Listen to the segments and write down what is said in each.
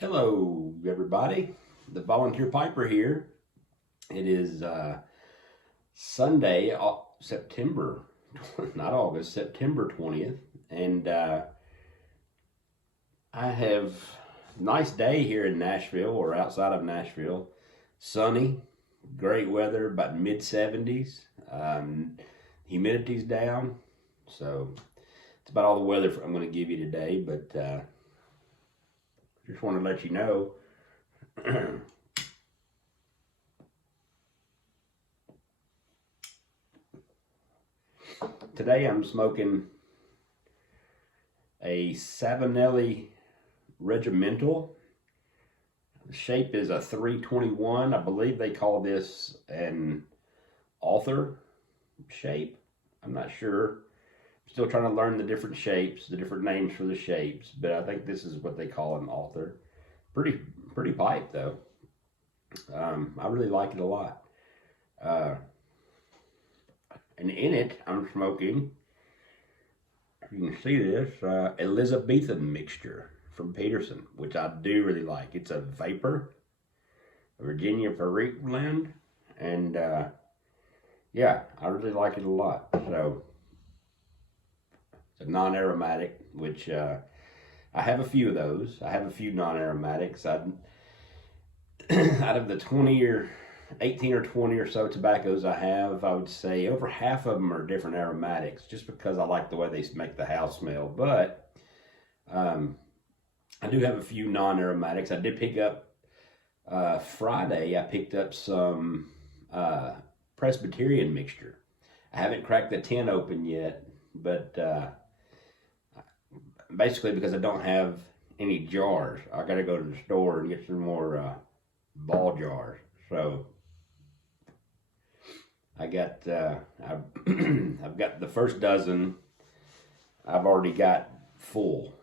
Hello, everybody. The Volunteer Piper here. It is Sunday, September, not August, September 20th. And I have a nice day here in Nashville or outside of Nashville. Sunny, great weather, about mid 70s. Humidity's down. So it's about all the weather I'm going to give you today. But just want to let you know. Today I'm smoking a Savinelli Regimental. The shape is a 321. I believe they call this an author shape. I'm not sure. I'm still trying to learn the different shapes, the different names for the shapes, but I think this is what they call an author. Pretty pipe though. I really like it a lot. Uh, and in it, I'm smoking, if you can see this, Elizabethan mixture from Peterson, which I do really like. It's a vapor, a Virginia Perique blend, and yeah, I really like it a lot. So it's a non-aromatic, which I have a few of those. I have a few non-aromatics. Out of the 20 or 18 or 20 or so tobaccos I have, I would say over half of them are different aromatics just because I like the way they make the house smell. But I do have a few non-aromatics. I did pick up Friday, I picked up some Presbyterian mixture. I haven't cracked the tin open yet, but basically because I don't have any jars, I got to go to the store and get some more ball jars. So I got I've got the first dozen. I've already got full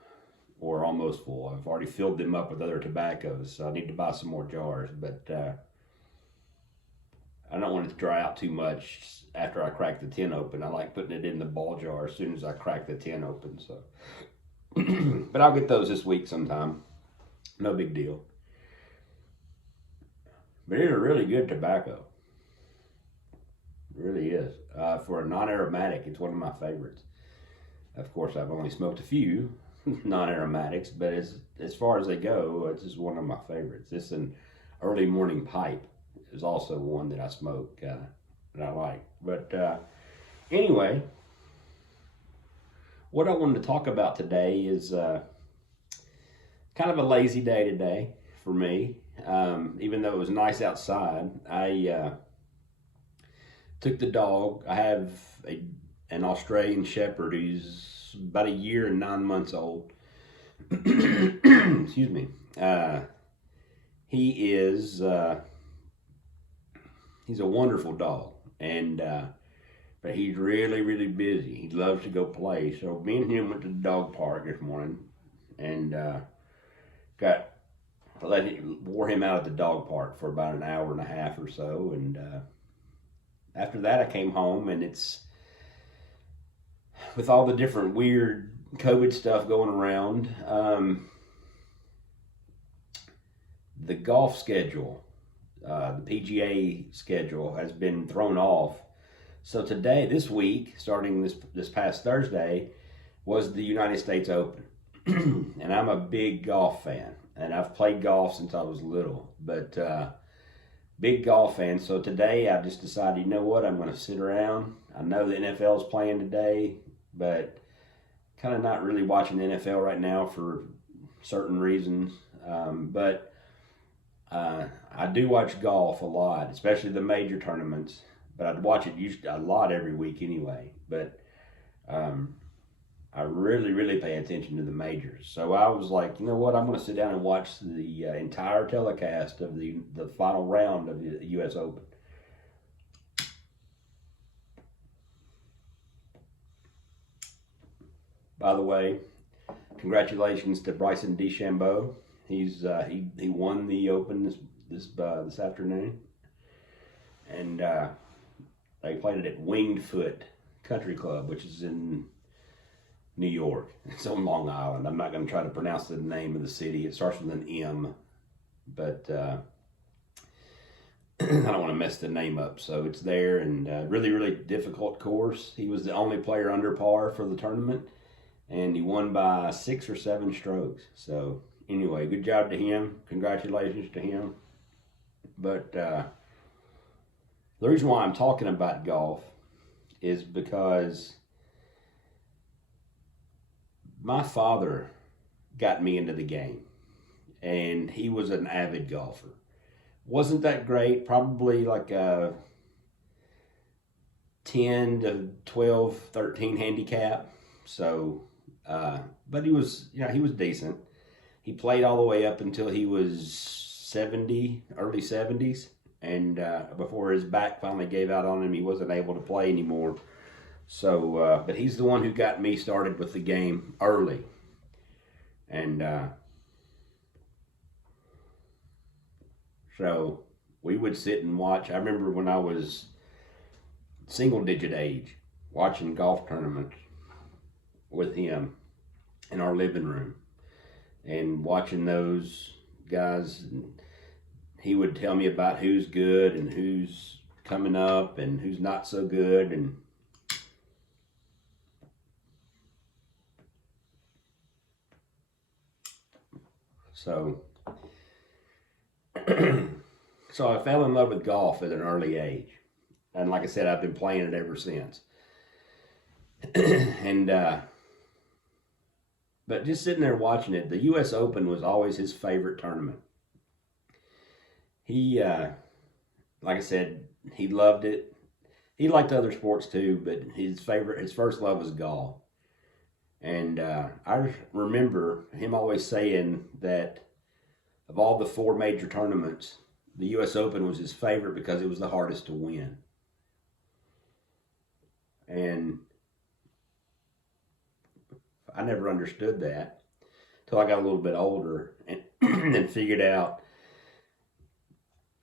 or almost full. I've already filled them up with other tobaccos, so I need to buy some more jars. But I don't want it to dry out too much after I crack the tin open. I like putting it in the ball jar as soon as I crack the tin open. So, but I'll get those this week sometime. No big deal. But it's a really good tobacco. It really is. For a non-aromatic, it's one of my favorites. Of course, I've only smoked a few non-aromatics, but as far as they go, it's just one of my favorites. This an early morning pipe is also one that I smoke that I like. But anyway, what I wanted to talk about today is kind of a lazy day today for me. Even though it was nice outside, I took the dog. I have an Australian Shepherd who's about a year and 9 months old. Excuse me. He is he's a wonderful dog, and but he's really busy. He loves to go play. So me and him went to the dog park this morning, and wore him out at the dog park for about an hour and a half or so, and after that I came home, and it's with all the different weird COVID stuff going around. The golf schedule, the PGA schedule has been thrown off. So today, this week, starting this past Thursday, was the United States Open. And I'm a big golf fan, and I've played golf since I was little, but big golf fan. So today I just decided, you know what, I'm going to sit around. I know the NFL is playing today, but kind of not really watching the NFL right now for certain reasons. But I do watch golf a lot, especially the major tournaments. But I'd watch it usually a lot every week anyway. But I really pay attention to the majors. So I was like, you know what? I'm going to sit down and watch the entire telecast of the final round of the U.S. Open. By the way, congratulations to Bryson DeChambeau. He won the Open this afternoon, and they played it at Winged Foot Country Club, which is in New York. It's on Long Island. I'm not going to try to pronounce the name of the city. It starts with an M, but I don't want to mess the name up. So it's there, and really, really difficult course. He was the only player under par for the tournament, and he won by 6 or 7 strokes. So anyway, good job to him. Congratulations to him. But the reason why I'm talking about golf is because my father got me into the game, and he was an avid golfer. Wasn't that great, probably like a 10 to 12, 13 handicap. So, but he was, he was decent. He played all the way up until he was 70, early 70s. And before his back finally gave out on him, he wasn't able to play anymore. So, but he's the one who got me started with the game early. And so we would sit and watch. I remember when I was single digit age, watching golf tournaments with him in our living room and watching those guys. And he would tell me about who's good and who's coming up and who's not so good. And so so I fell in love with golf at an early age. And like I said, I've been playing it ever since. And but just sitting there watching it, the U.S. Open was always his favorite tournament. He, like I said, he loved it. He liked other sports too, but his first love was golf. And I remember him always saying that of all the 4 major tournaments, the U.S. Open was his favorite because it was the hardest to win. And I never understood that until I got a little bit older and, and figured out,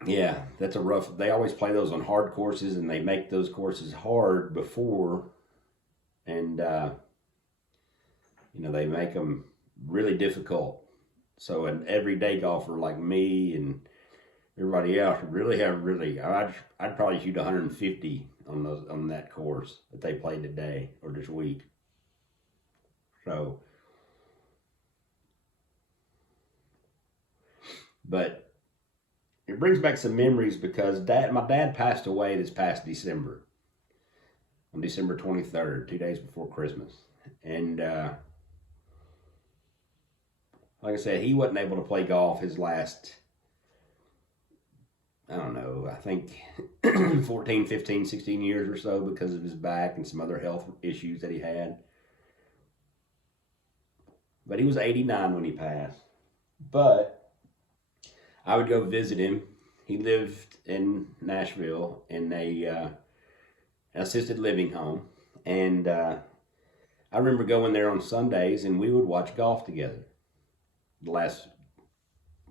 yeah, that's a rough, they always play those on hard courses, and they make those courses hard before, and, they make them really difficult. So an everyday golfer like me and everybody else would I'd probably shoot 150 on that course that they played today or this week. So, but it brings back some memories because my dad passed away this past December, on December 23rd, 2 days before Christmas. And like I said, he wasn't able to play golf his last, I don't know, I think 14, 15, 16 years or so because of his back and some other health issues that he had. But he was 89 when he passed. But I would go visit him. He lived in Nashville in an assisted living home. And I remember going there on Sundays, and we would watch golf together.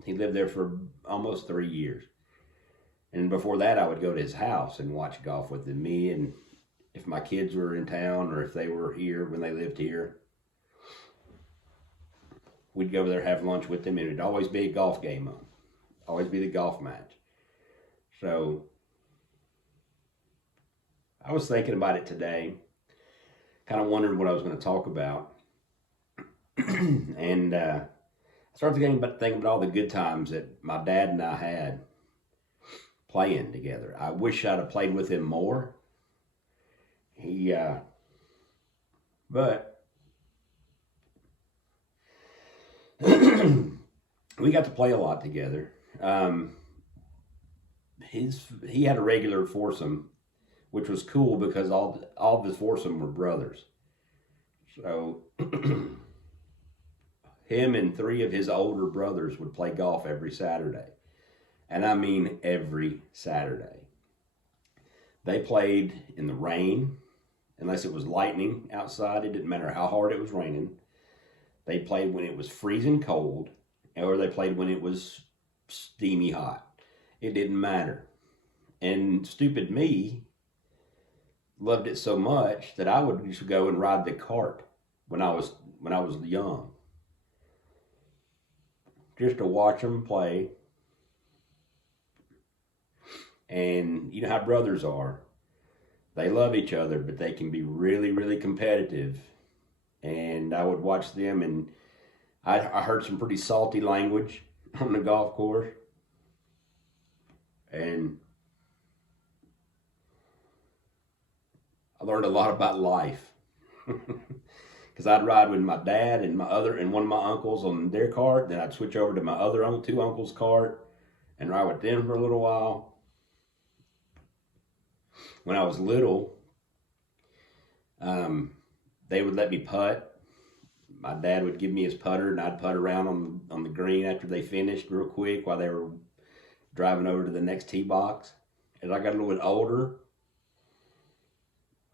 He lived there for almost 3 years. And before that, I would go to his house and watch golf with him. Me, and if my kids were in town or if they were here when they lived here, we'd go over there, have lunch with them, and it'd always be a golf game on. Always be the golf match. So I was thinking about it today, kind of wondering what I was going to talk about. And I started thinking about all the good times that my dad and I had playing together. I wish I'd have played with him more. But we got to play a lot together. He had a regular foursome, which was cool because all of his foursome were brothers. So him and 3 of his older brothers would play golf every Saturday. And I mean every Saturday. They played in the rain, unless it was lightning outside. It didn't matter how hard it was raining. They played when it was freezing cold, or they played when it was steamy hot. It didn't matter. And stupid me loved it so much that I would just go and ride the cart when I was young, just to watch them play. And you know how brothers are. They love each other, but they can be really, really competitive. And I would watch them, and I heard some pretty salty language on the golf course. And I learned a lot about life. Because I'd ride with my dad and one of my uncles on their cart. Then I'd switch over to my other two uncles' cart and ride with them for a little while. When I was little, they would let me putt. My dad would give me his putter, and I'd putt around on the green after they finished real quick while they were driving over to the next tee box. As I got a little bit older,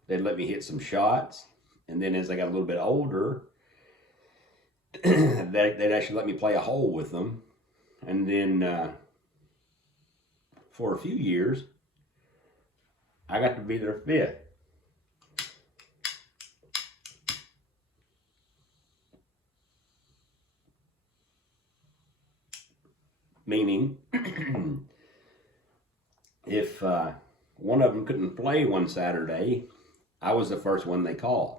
they'd let me hit some shots. And then as I got a little bit older, they'd actually let me play a hole with them. And then for a few years, I got to be their fifth. Meaning, if one of them couldn't play one Saturday, I was the first one they called.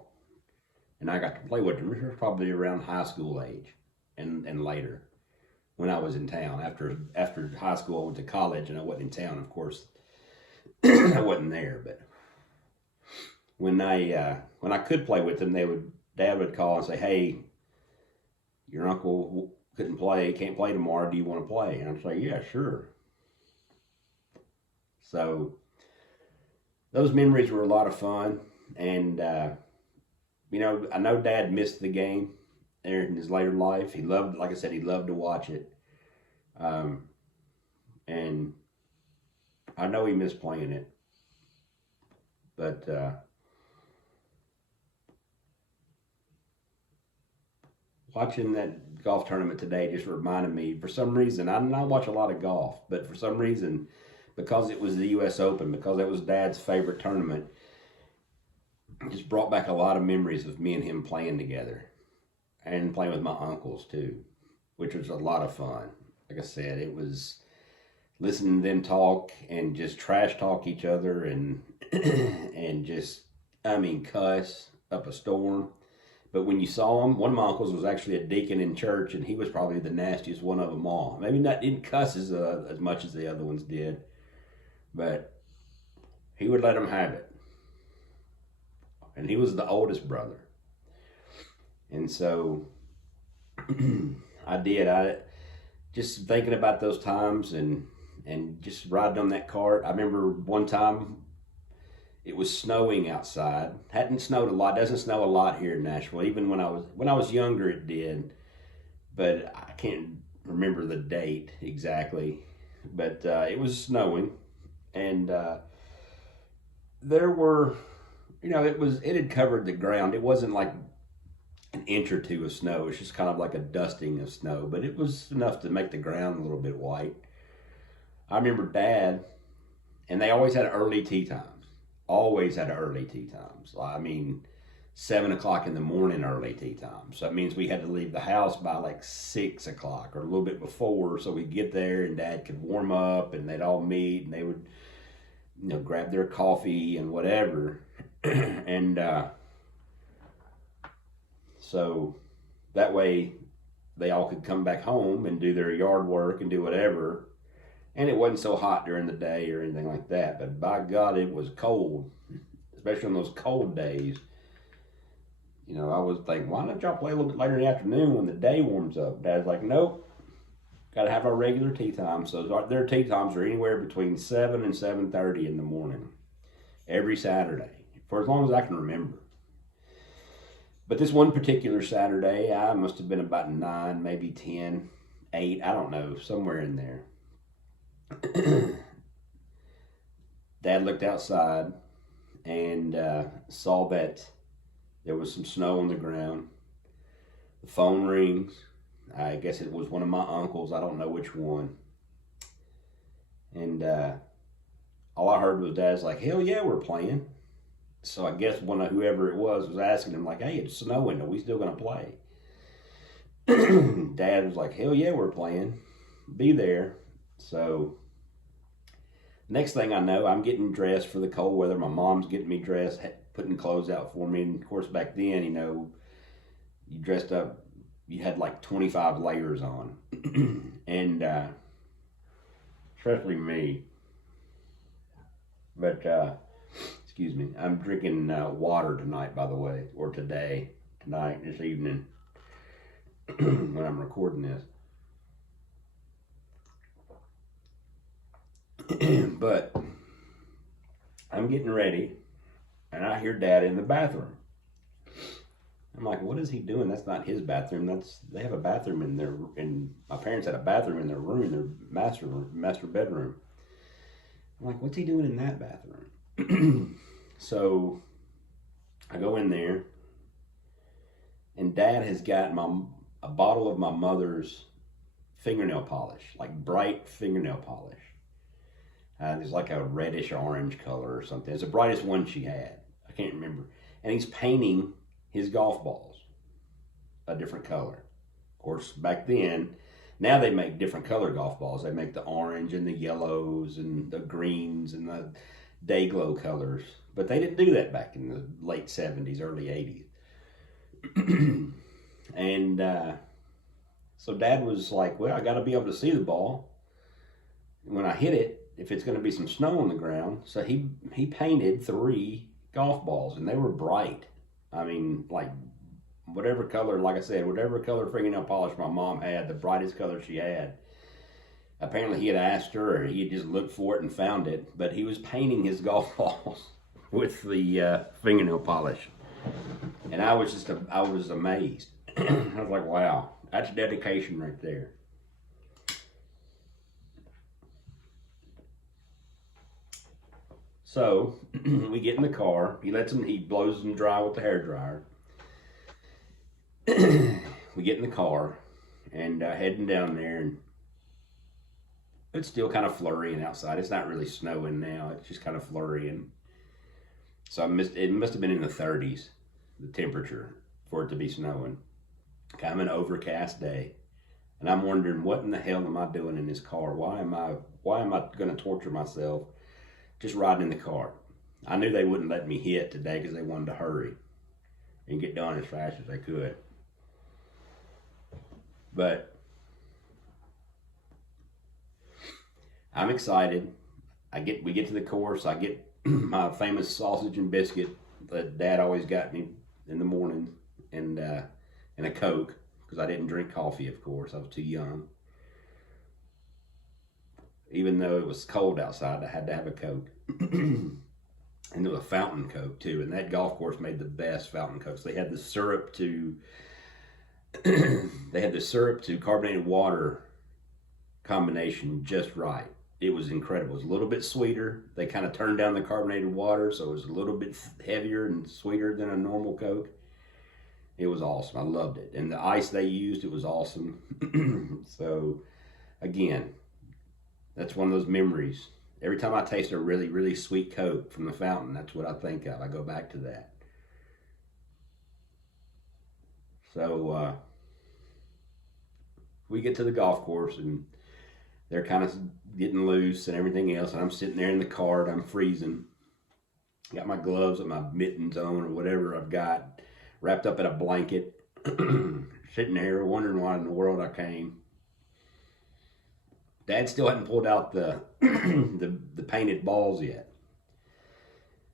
And I got to play with them. This was probably around high school age and later when I was in town. After high school, I went to college and I wasn't in town, of course. I wasn't there, but when I could play with them, Dad would call and say, "Hey, your uncle couldn't play, can't play tomorrow. Do you want to play?" And I'd say, "Yeah, sure." So those memories were a lot of fun, and you know, I know Dad missed the game there in his later life. He loved, like I said, he loved to watch it, and I know he missed playing it, but watching that golf tournament today just reminded me, for some reason, I watch a lot of golf, but for some reason, because it was the U.S. Open, because it was Dad's favorite tournament, it just brought back a lot of memories of me and him playing together and playing with my uncles too, which was a lot of fun. Like I said, it was listening to them talk and just trash talk each other and and just, I mean, cuss up a storm. But when you saw him, one of my uncles was actually a deacon in church, and he was probably the nastiest one of them all. Maybe not didn't cuss as much as the other ones did, but he would let them have it. And he was the oldest brother. And so I just thinking about those times and just riding on that cart. I remember one time it was snowing outside. Hadn't snowed a lot. Doesn't snow a lot here in Nashville. Even when I was younger, it did, but I can't remember the date exactly. But it was snowing, and there were, you know, it had covered the ground. It wasn't like an inch or two of snow. It's just kind of like a dusting of snow, but it was enough to make the ground a little bit white. I remember Dad, and they always had early tee times. Always had early tee times. I mean, 7 o'clock in the morning early tee time. So that means we had to leave the house by like 6 o'clock or a little bit before, so we'd get there and Dad could warm up and they'd all meet and they would, you know, grab their coffee and whatever. And so that way they all could come back home and do their yard work and do whatever. And it wasn't so hot during the day or anything like that. But by God, it was cold, especially on those cold days. You know, I was thinking, why don't y'all play a little bit later in the afternoon when the day warms up? Dad's like, nope, got to have our regular tee time. So their tee times are anywhere between 7 and 7:30 in the morning, every Saturday, for as long as I can remember. But this one particular Saturday, I must have been about 9, maybe 10, 8, I don't know, somewhere in there. Dad looked outside and saw that there was some snow on the ground. The phone rings. I guess it was one of my uncles. I don't know which one. And all I heard was Dad's like, hell yeah, we're playing. So I guess whoever it was asking him like, "Hey, it's snowing. Are we still gonna play?" Dad was like, "Hell yeah, we're playing. Be there." So next thing I know, I'm getting dressed for the cold weather. My mom's getting me dressed, putting clothes out for me. And of course, back then, you dressed up, you had like 25 layers on. And especially me. But, excuse me, I'm drinking water tonight, by the way, or tonight, this evening, when I'm recording this. But I'm getting ready, and I hear Dad in the bathroom. I'm like, what is he doing? That's not his bathroom. They have a bathroom in their, and my parents had a bathroom in their room, their master bedroom. I'm like, what's he doing in that bathroom? So I go in there, and Dad has got a bottle of my mother's fingernail polish, like bright fingernail polish. There's like a reddish orange color or something. It's the brightest one she had. I can't remember. And he's painting his golf balls a different color. Of course, back then, now they make different color golf balls. They make the orange and the yellows and the greens and the day glow colors. But they didn't do that back in the late 70s, early 80s. And so Dad was like, well, I got to be able to see the ball when I hit it, if it's going to be some snow on the ground. So he painted 3 golf balls, and they were bright. I mean, like whatever color, like I said, whatever color fingernail polish my mom had, the brightest color she had. Apparently he had asked her, or he had just looked for it and found it, but he was painting his golf balls with the fingernail polish. And I was amazed. I was like, wow, that's dedication right there. So we get in the car. He blows them dry with the hair dryer. We get in the car and heading down there, and it's still kind of flurrying outside. It's not really snowing now. It's just kind of flurrying. So it must have been in the 30s, the temperature, for it to be snowing. Kind of an overcast day. And I'm wondering, what in the hell am I doing in this car? Why am I going to torture myself just riding in the car? I knew they wouldn't let me hit today because they wanted to hurry and get done as fast as they could. But I'm excited. We get to the course. I get my famous sausage and biscuit that Dad always got me in the morning, and a Coke, because I didn't drink coffee, of course. I was too young. Even though it was cold outside, I had to have a Coke. And there was a fountain Coke too, and that golf course made the best fountain Cokes. They had the syrup to carbonated water combination just right. It was incredible. It was a little bit sweeter. They kind of turned down the carbonated water, so it was a little bit heavier and sweeter than a normal Coke. It was awesome. I loved it. And the ice they used, it was awesome. So, again, that's one of those memories. Every time I taste a really, really sweet Coke from the fountain, that's what I think of. I go back to that. So, we get to the golf course, and they're kind of getting loose and everything else. And I'm sitting there in the cart. I'm freezing. Got my gloves and my mittens on, or whatever I've got, wrapped up in a blanket. Sitting there wondering why in the world I came. Dad still hadn't pulled out the the painted balls yet.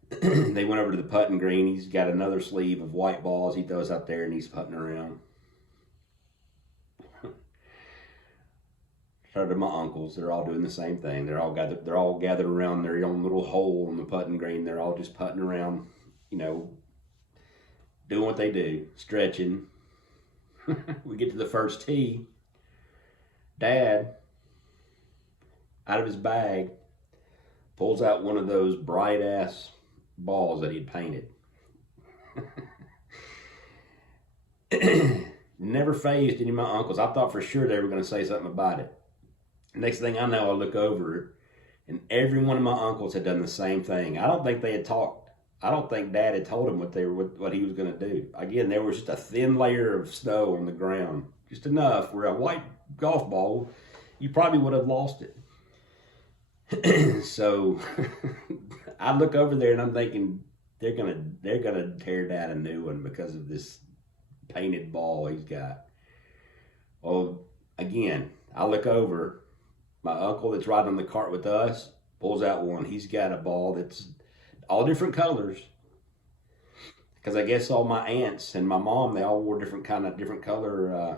They went over to the putting green. He's got another sleeve of white balls he throws out there, and he's putting around. Started to my uncles. They're all doing the same thing. They're all gathered around their own little hole on the putting green. They're all just putting around, doing what they do, stretching. We get to the first tee. Dad, out of his bag, pulls out one of those bright ass balls that he'd painted. Never phased any of my uncles. I thought for sure they were going to say something about it. Next thing I know, I look over, and every one of my uncles had done the same thing. I don't think they had talked I don't think Dad had told him what he was going to do. Again, there was just a thin layer of snow on the ground, just enough where a white golf ball, you probably would have lost it. So I look over there and I'm thinking they're gonna tear down a new one because of this painted ball he's got. Well, again, I look over. My uncle that's riding on the cart with us pulls out one. He's got a ball that's all different colors. Because I guess all my aunts and my mom, they all wore different color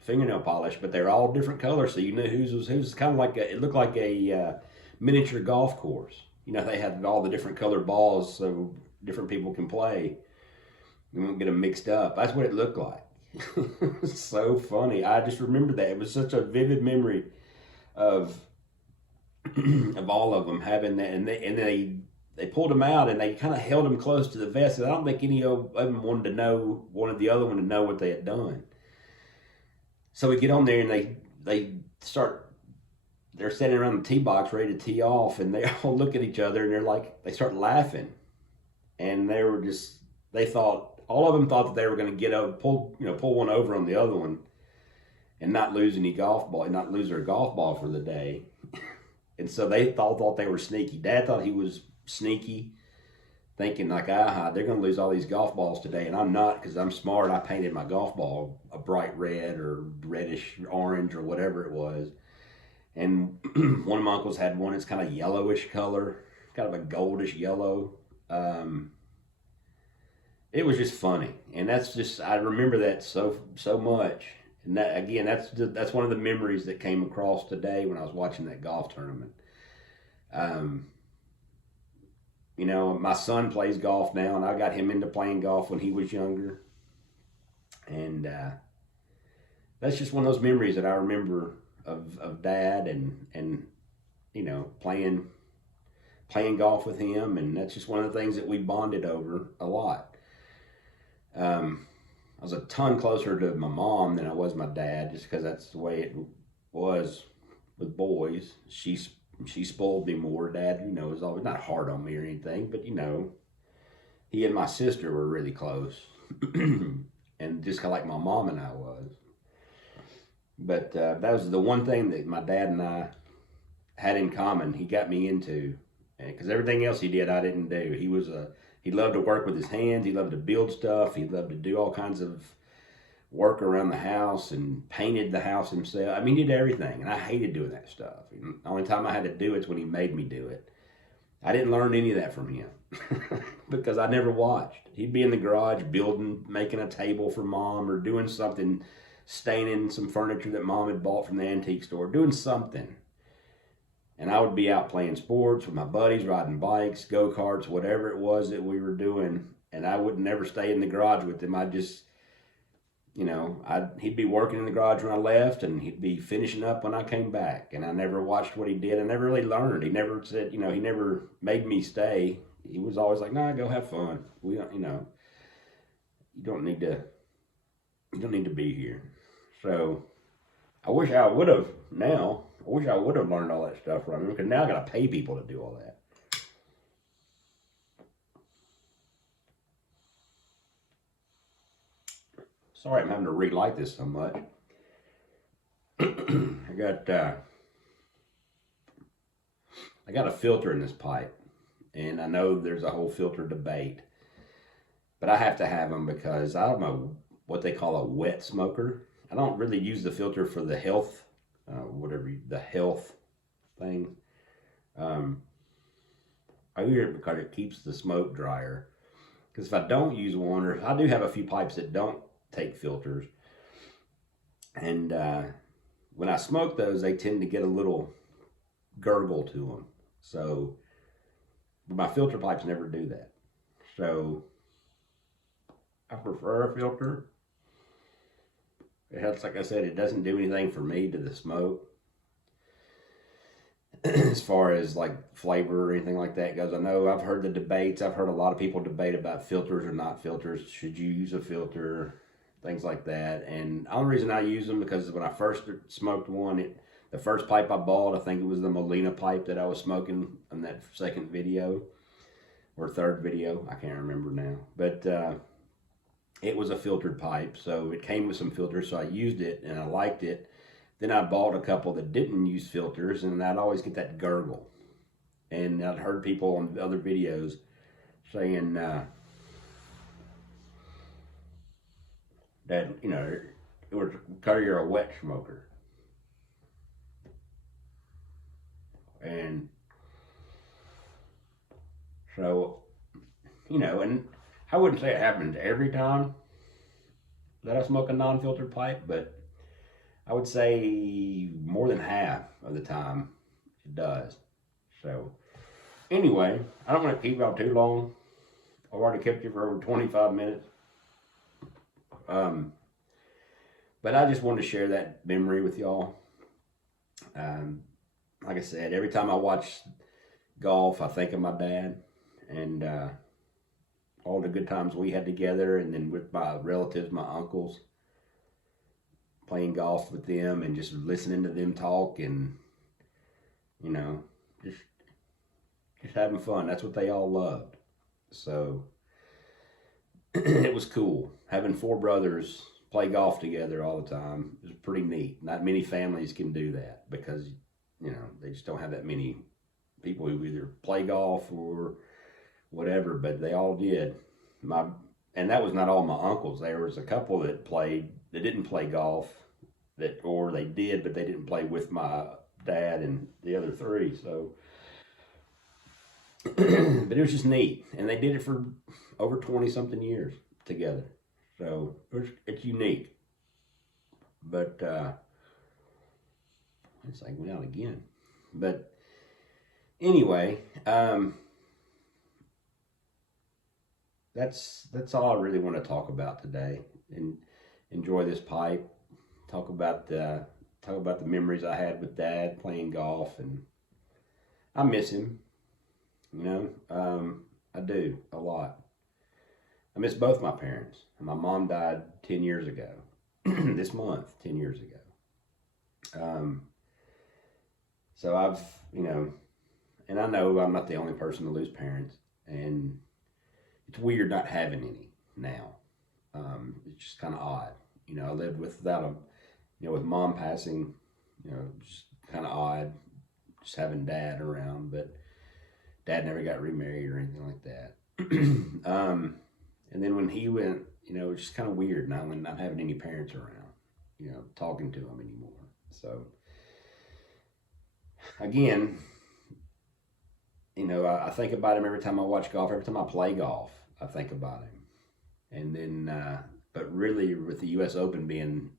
fingernail polish, but they're all different colors, so you knew whose was whose. Kind of like it looked like a miniature golf course. You know, they had all the different colored balls, so different people can play. You won't get them mixed up. That's what it looked like. So funny. I just remember that. It was such a vivid memory of of all of them having that, and they pulled them out and they kind of held them close to the vest. And I don't think any of them wanted the other one to know what they had done. So we get on there and they're standing around the tee box ready to tee off, and they all look at each other and they start laughing, and they thought all of them thought that they were going to pull one over on the other one, and not lose their golf ball for the day. And so they thought they were sneaky. Dad thought he was sneaky, thinking like, they're going to lose all these golf balls today, and I'm not, because I'm smart. I painted my golf ball a bright red or reddish orange or whatever it was. And one of my uncles had one that's kind of yellowish color, kind of a goldish yellow. It was just funny, and I remember that so much. And that, again, that's one of the memories that came across today when I was watching that golf tournament. My son plays golf now, and I got him into playing golf when he was younger. And that's just one of those memories that I remember of Dad and playing golf with him, and that's just one of the things that we bonded over a lot. I was a ton closer to my mom than I was my dad, just because that's the way it was with boys. She spoiled me more. Dad, was always not hard on me or anything, but he and my sister were really close, and just kind of like my mom and I was. But that was the one thing that my dad and I had in common. He got me into, because everything else he did, I didn't do. He loved to work with his hands. He loved to build stuff. He loved to do all kinds of work around the house and painted the house himself. I mean, he did everything, and I hated doing that stuff. And the only time I had to do it's when he made me do it. I didn't learn any of that from him because I never watched. He'd be in the garage building, making a table for Mom, or doing something, staining some furniture that Mom had bought from the antique store, doing something. And I would be out playing sports with my buddies, riding bikes, go-karts, whatever it was that we were doing. And I would never stay in the garage with him. I'd just, he'd be working in the garage when I left, and he'd be finishing up when I came back. And I never watched what he did. I never really learned. He never said, he never made me stay. He was always like, "Nah, go have fun. We don't, you don't need to be here." So I wish I would have now. I wish I would have learned all that stuff from him, because now I got to pay people to do all that. Sorry, I'm having to relight this so much. I got a filter in this pipe, and I know there's a whole filter debate, but I have to have them because I'm what they call a wet smoker. I don't really use the filter for the health, the health thing. I use it because it keeps the smoke drier. Because if I don't use one, or I do have a few pipes that don't take filters, and when I smoke those, they tend to get a little gurgle to them. So my filter pipes never do that. So I prefer a filter. It helps, like I said, it doesn't do anything for me to the smoke. As far as like flavor or anything like that goes, I know I've heard the debates. I've heard a lot of people debate about filters or not filters. Should you use a filter? Things like that. And the only reason I use them because when I first smoked one, the first pipe I bought, I think it was the Molina pipe that I was smoking in that second video. or third video. I can't remember now. But it was a filtered pipe, so it came with some filters, so I used it and I liked it. Then I bought a couple that didn't use filters, and I'd always get that gurgle. And I'd heard people on other videos saying that, you know, it was because you're a wet smoker. And so, you know, and I wouldn't say it happens every time that I smoke a non-filtered pipe, but I would say more than half of the time it does. So anyway, I don't want to keep y'all too long. I've already kept you for over 25 minutes. But I just wanted to share that memory with y'all. Like I said, every time I watch golf, I think of my dad and all the good times we had together, and then with my relatives, my uncles, playing golf with them and just listening to them talk, and you know, just having fun. That's what they all loved. So it was cool having four brothers play golf together all the time. It was pretty neat. Not many families can do that because, you know, they just don't have that many people who either play golf or whatever, but they all did. And that was not all my uncles. There was a couple that didn't play golf, or they did, but they didn't play with my dad and the other three. So, but it was just neat, and they did it for over 20 something years together. So it's unique. But it's like went out again. But anyway, that's all I really want to talk about today, and enjoy this pipe. Talk about the memories I had with Dad playing golf, and I miss him. You know, I do a lot. I miss both my parents. My mom died 10 years ago. This month, 10 years ago. So I've, you know, and I know I'm not the only person to lose parents, and it's weird not having any now. It's just kind of odd. You know, I lived without them. You know, with Mom passing, you know, just kind of odd just having Dad around, but Dad never got remarried or anything like that. And then when he went, you know, it's just kind of weird not having any parents around, you know, talking to him anymore. So, again, you know, I think about him every time I watch golf. Every time I play golf, I think about him. And then, but really with the U.S. Open being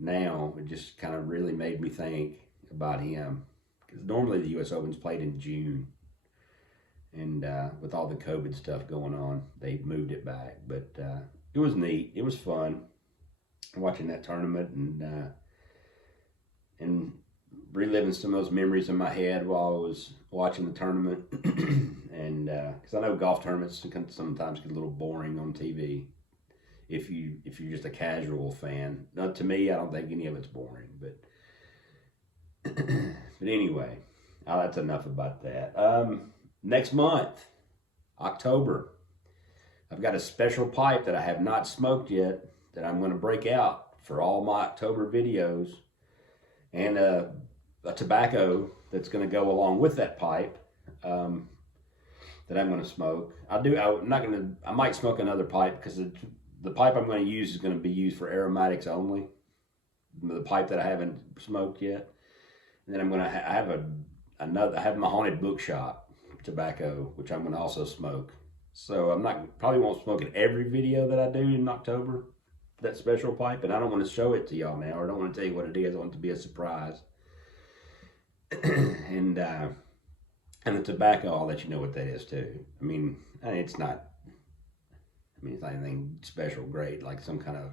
now, it just kind of really made me think about him. Because normally the U.S. Open's played in June. And with all the COVID stuff going on, they moved it back. But it was neat. It was fun watching that tournament and reliving some of those memories in my head while I was watching the tournament. And because I know golf tournaments can sometimes get a little boring on TV if you're just a casual fan. Now, to me, I don't think any of it's boring. But but anyway, that's enough about that. Next month, October, I've got a special pipe that I have not smoked yet that I'm going to break out for all my October videos, and a tobacco that's going to go along with that pipe that I'm going to smoke. I might smoke another pipe because the pipe I'm going to use is going to be used for aromatics only. The pipe that I haven't smoked yet, and then I'm going to I have my Haunted Bookshop tobacco, which I'm going to also smoke. So probably won't smoke in every video that I do in October, that special pipe, and I don't want to show it to y'all now, or I don't want to tell you what it is. I want it to be a surprise. And the tobacco, I'll let you know what that is too. I mean, it's not anything special, great, like some kind of,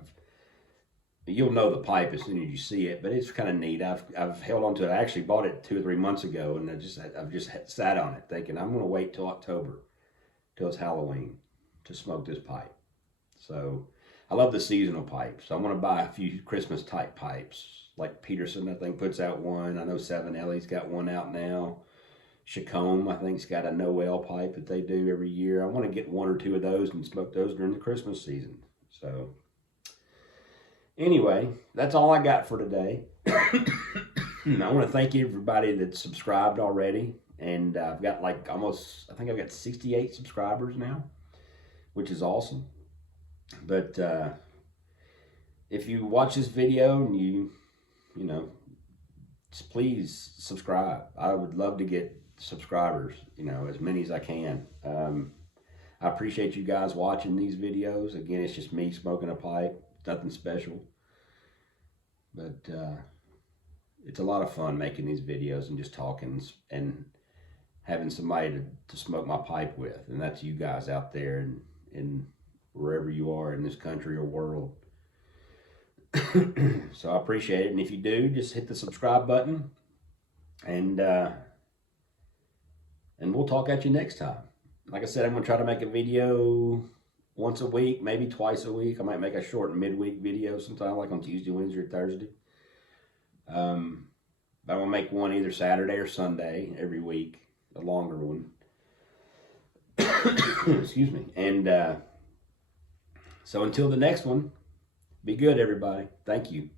you'll know the pipe as soon as you see it, but it's kind of neat. I've held on to it. I actually bought it 2 or 3 months ago, and I've just sat on it thinking I'm going to wait till October, till it's Halloween, to smoke this pipe. So I love the seasonal pipes. So I'm going to buy a few Christmas type pipes, like Peterson, I think, puts out one. I know 7Le's got one out now. Chacombe, I think, has got a Noel pipe that they do every year. I want to get one or two of those and smoke those during the Christmas season. So, anyway, that's all I got for today. I want to thank everybody that's subscribed already. And I've got like almost, I think I've got 68 subscribers now, which is awesome. But if you watch this video and you know, just please subscribe. I would love to get subscribers, as many as I can. I appreciate you guys watching these videos. Again, it's just me smoking a pipe, nothing special. But it's a lot of fun making these videos and just talking and having somebody to smoke my pipe with. And that's you guys out there and wherever you are in this country or world. So I appreciate it. And if you do, just hit the subscribe button. And we'll talk at you next time. Like I said, I'm going to try to make a video once a week, maybe twice a week. I might make a short midweek video sometime, like on Tuesday, Wednesday, or Thursday. But I'm going to make one either Saturday or Sunday every week, a longer one. Excuse me. And so until the next one, be good, everybody. Thank you.